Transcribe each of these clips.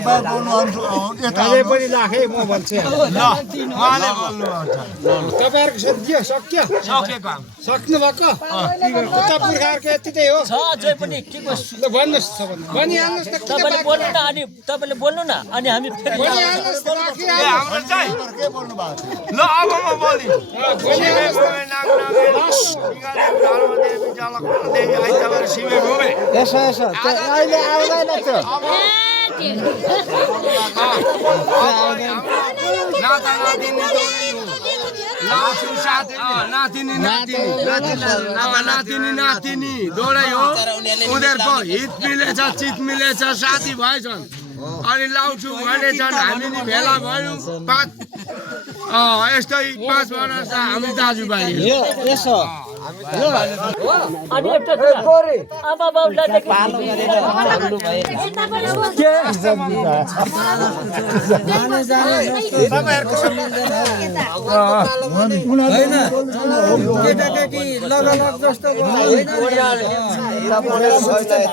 तपाईँ बोल्नु अहिले पनि राखेँ म भन्छु ल उहाँले बोल्नु तपाईँहरूको सकियो सक्यो सकेको सक्नु भएको उता पुर्खाहरूको यति चाहिँ हो छ अझै पनि के को ल भन्नुहोस् भनिहाल्नुहोस् न के तपाईँले बोल्नु न अनि तपाईँले बोल्नु न अनि हामी फेरि भनिहाल्नुहोस् राखिहाल्नुहोस्। हाम्रो चाहिँ के बोल्नु भएको थियो ल अब म बोली सिमे घुमे यसो यसो अहिले आउँदैन त्यो नाता नातिनी नातिनी नातिनी नातिनी दौडै हो उनीहरूको हित मिलेछ चित मिलेछ साथी भएछन् अनि लाउँछु भनेछन् हामी नि भेला भयौँ यस्तै 5 वर्ष हामी दाजुभाइ यसो अनि एउटा कुरा आमा बाउलाई केटाकेटी लगलग जस्तो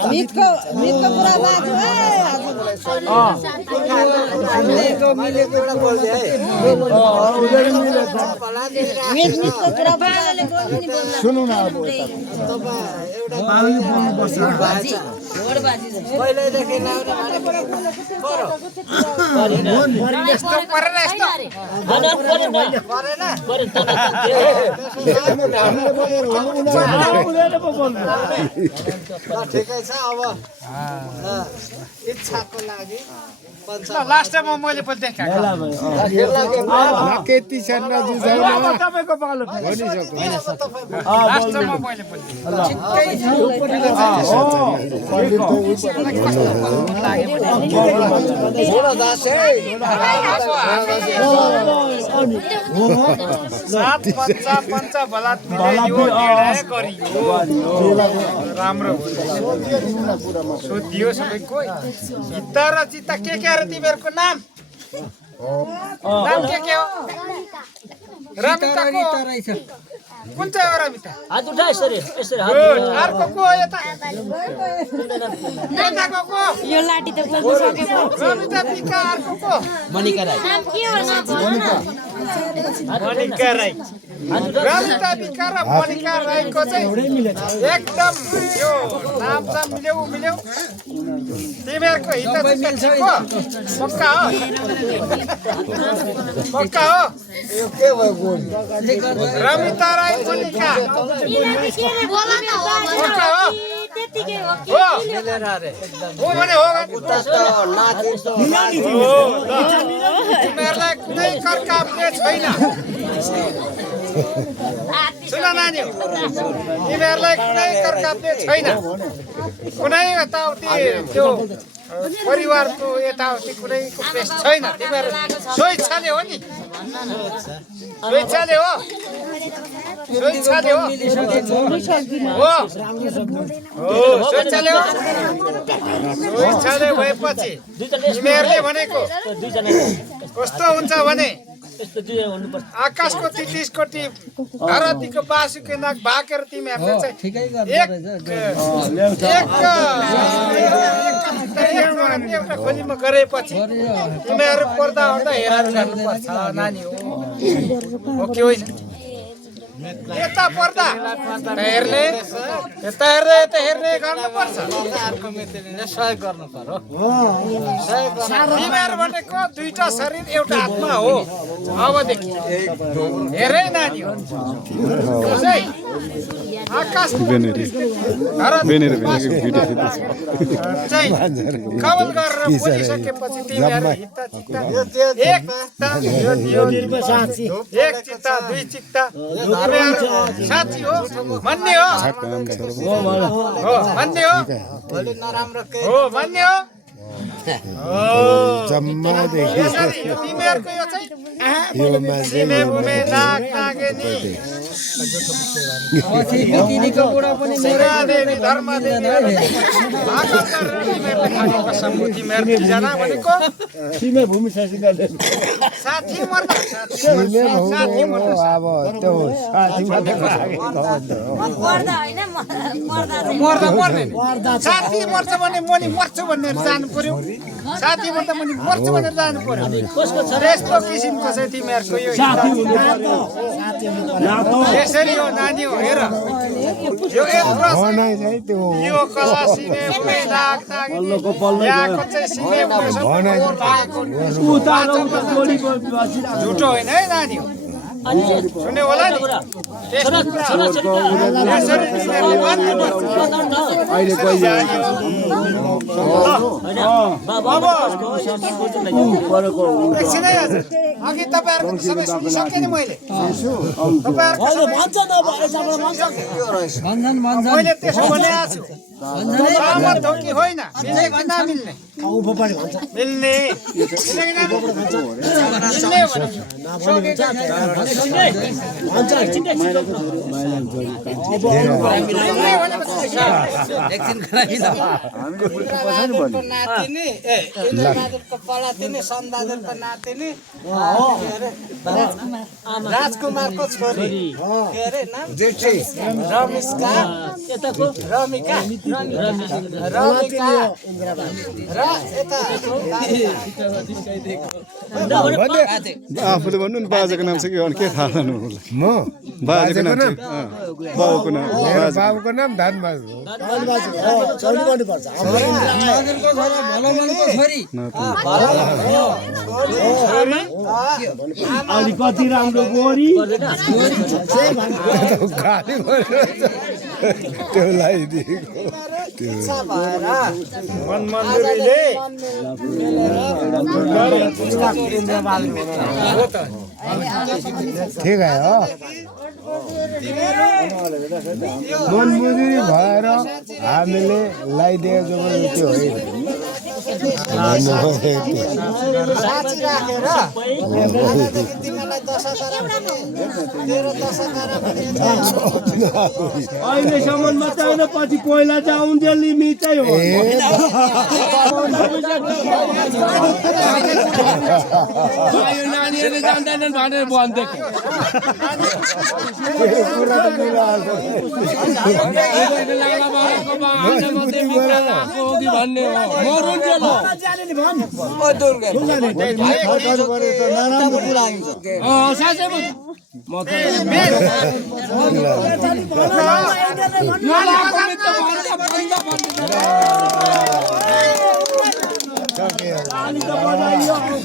मितको कुरा बाजु मिलेको एउटा बोल्दै है मितको कुरा बाबाले बोल्नु नि बोल्नु सुन्नु न अब पहिल्यैदेखि ठिकै छ अब इच्छाको लागि लास्टमा मैले पनि देखाएँ केटी छैन तपाईँको पालो लास्टमा मैले पनि सात पञ्चा बलात् यो निर्णय गरियो राम्रो सोधियो सबैको हित र चित्त के अरे तिमीहरूको नाम के हो रमिताको कुन चाहिँ हो रमिता हात उठा यसरी यसरी हात अर्को को हो यता यताको को यो लाठी त बोल्नु सकेको रमिता पिका अर्को को नाम के हो मनिका राई रमिता पिका र मनिका राईको चाहिँ एकदम यो नाम साम मिल्यो तिमीहरूको हित चित्त ठिक हो पक्का हो के भयो रमिता राई मनिका पक्का हो त्यतिकै हो हो भने हो तिमीहरूलाई कुनै करकापले छैन सुन नानी तिमीहरूलाई कुनै करकापले छैन कुनै यताउति त्यो परिवारको यताउति कुनैको प्रेस छैन तिमीहरू स्वेच्छाले हो नि स्वेच्छाले हो स्वेच्छाले हो स्वेच्छाले हो स्वेच्छाले भएपछि तिमीहरूले भनेको कस्तो हुन्छ भने आकाशको 33 कोटी धरतीको बासुको नाक भाकेर तिमीहरूले चाहिँ एउटा खोलीमा गरेपछि तिमीहरू पर्दा ओर्दा हेरेर गर्नुपर्छ नानी हो कि होइन यता पर्दा हेर्ने यता हेर्ने यता हेर्ने गर्नुपर्छ सहयोग गर्नु पर्यो तिमीहरू भनेको दुईटा शरीर एउटा आत्मा हो अबदेखि हेरै नानी हो आकाश कवल गरेर बोलिसकेपछि तिमीहरू हित एक चित्त दुई चित्त साथी हो भन्ने हो भन्ने हो भन्ने हो तिमीहरूको यो चाहिँ सिमे भूमे नाग नागेनी सिंहदेवी धर्मदेवी तिमीहरू दुईजना भनेको साथी मर्दा साथी मर्दा मर्ने साथी मर्छ भने मर्छु भन्ने जानु पर्यो साथीबाट त पनि पर्छ भनेर जानु पर्यो कसको छ र यस्तो किसिमको चाहिँ तिमीहरूको यो यसरी हो नानी हो हेर यो यत्रो यो कला सिनेमै दाग यहाँको चाहिँ सिनेमा झुटो होइन है नानी हो सुन्यो होला नि छोरा छोरा यसरी तिमीहरूले मान्नुपर्छ अहिले कहिले एकछिनै हजुर अघि तपाईँहरूको सबै सुनिसकेँ नि मैले मैले त्यसो भनेको छु सहमत हो कि होइन मिल्ने कि नमिल्ने मिल्ने राजकुमारको छोरी के अरे नाम रमिका रमिका रमिका र यता आफूले भन्नु नि बाजेको नाम चाहिँ के थाहा छैन म बाजेको नाम चाहिँ बाबुको नाम बाबुको नाम धनबाज हो अनि कति राम्रो गोरी त्यो लगाइदिएको मनमन्दिरले ठिक है हो मनमुजुरी भएर हामीले लगाइदिएको त्यो होइन साँची राखेर तिमीलाई 10,000 अहिलेसम्म मात्रै होइन पछि पहिला चाहिँ आउँछ लिमिटै हो नानीहरूले जान्दैनन् भनेर भनिदिएको भन्ने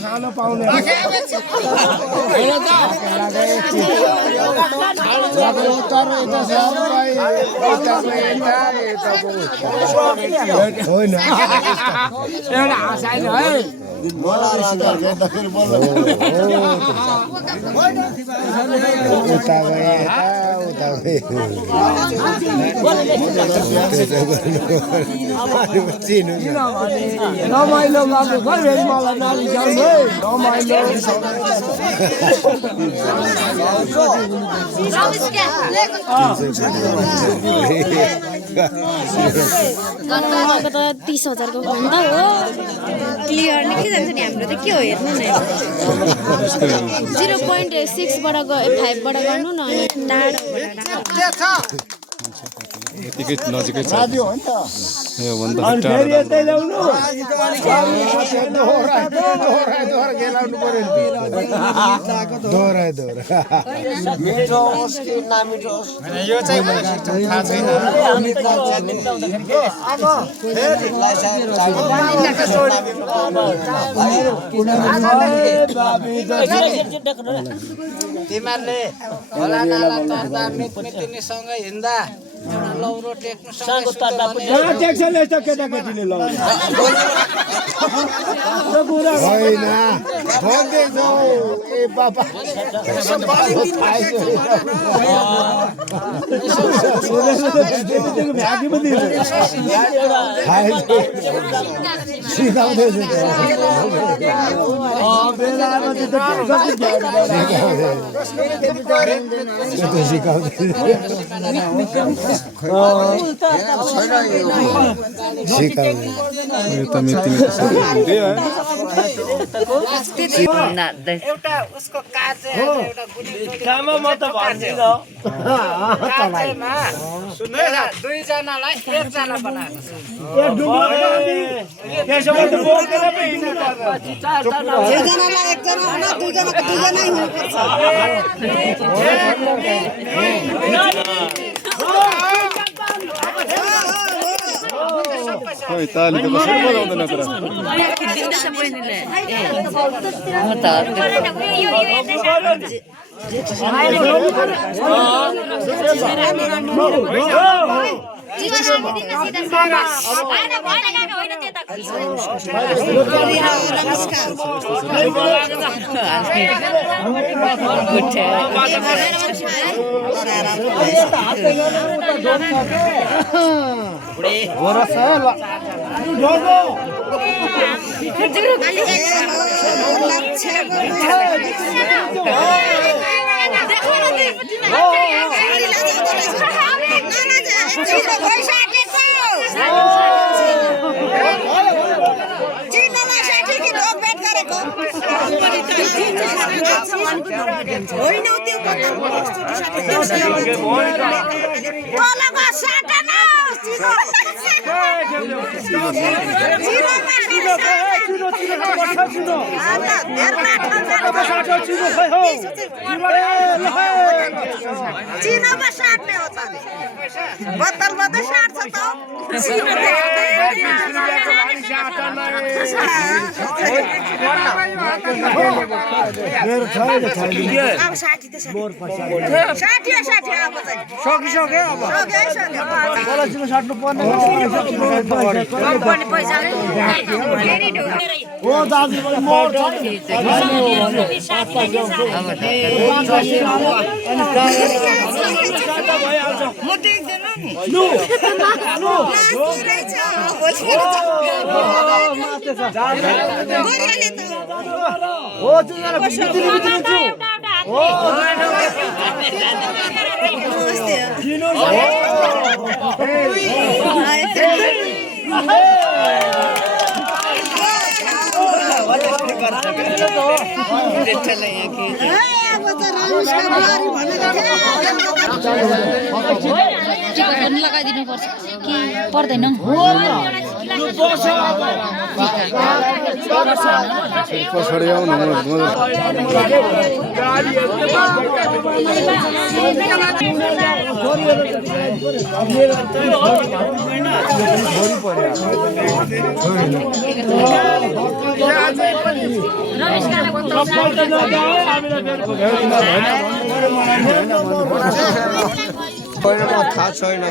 खान पाउने होइन एउटा हाँसाइले है उता गए उता गए रमाइलो गएको खै मलाई नरिसाउनु है रमाइलो गन्दाको त 30,000 को भन्दा हो क्लियर नै के जान्छ नि हाम्रो त के हो हेर्नु न 0.6 बाट 5 बाट गर्नु न अनि टाढोबाट यतिकै नजिकै छ राजु हो नि त यो भन्दा अनि फेरि यतै ल्याउनु दोहोऱ्याइ मिठो होस् कि नमिठो होस् यो चाहिँ मलाई थाहा छैन तिमीहरूले होला नाला तर्दा मितिनीसँग हिँड्दा एउटा लौरो टेक्नु कहाँ टेक्छ यस्तो केटाकेटीले लगाउँछ होइन भन्दैछौ ए बाबा सिकाउँदैछु यो त मिति एउटा उसको काज एउटा गुडी काममा म त भन्दिन काजमा सुन्नुमा दुईजनालाई एकजना बनाएको छ त्यसो त बोकेर पनि हिँड्नु एकजनालाई एकजना हुन दुईजनाको दुईजनै हुनुपर्छ खोइ ताली त कसरी बजाउँदैन तर लगाइदिनु पर्छ कि पर्दैन पछाडि आउनु थाहा छैन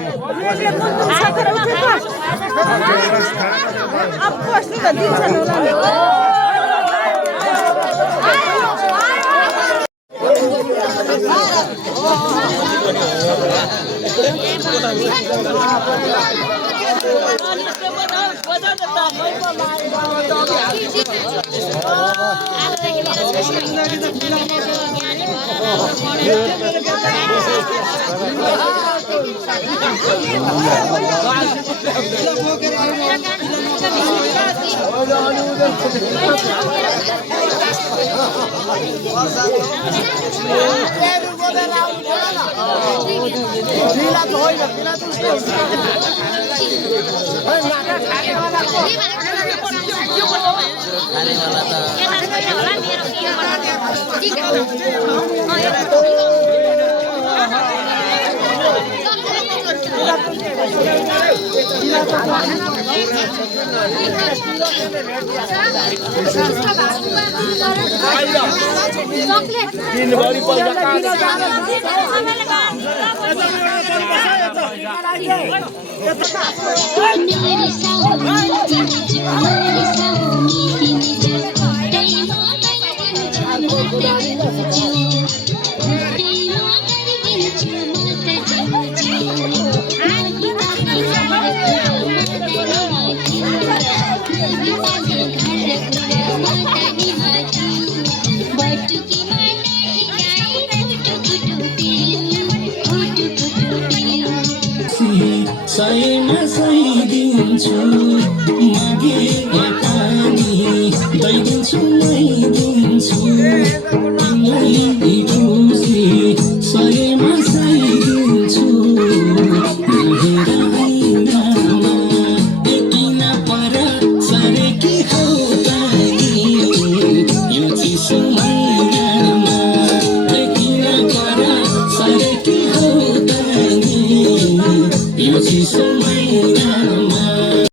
सही दिन्छु मागे पानी दिन्छु मै दिन्छु तिमीलाई खुसी सयमा साइदिन्छु हेर ऐनामा देखिन पर सरेकी हौ तानी यो चिसो महिनामा देखिन पर सरेकी हौ तानी यो चिसो महिनामा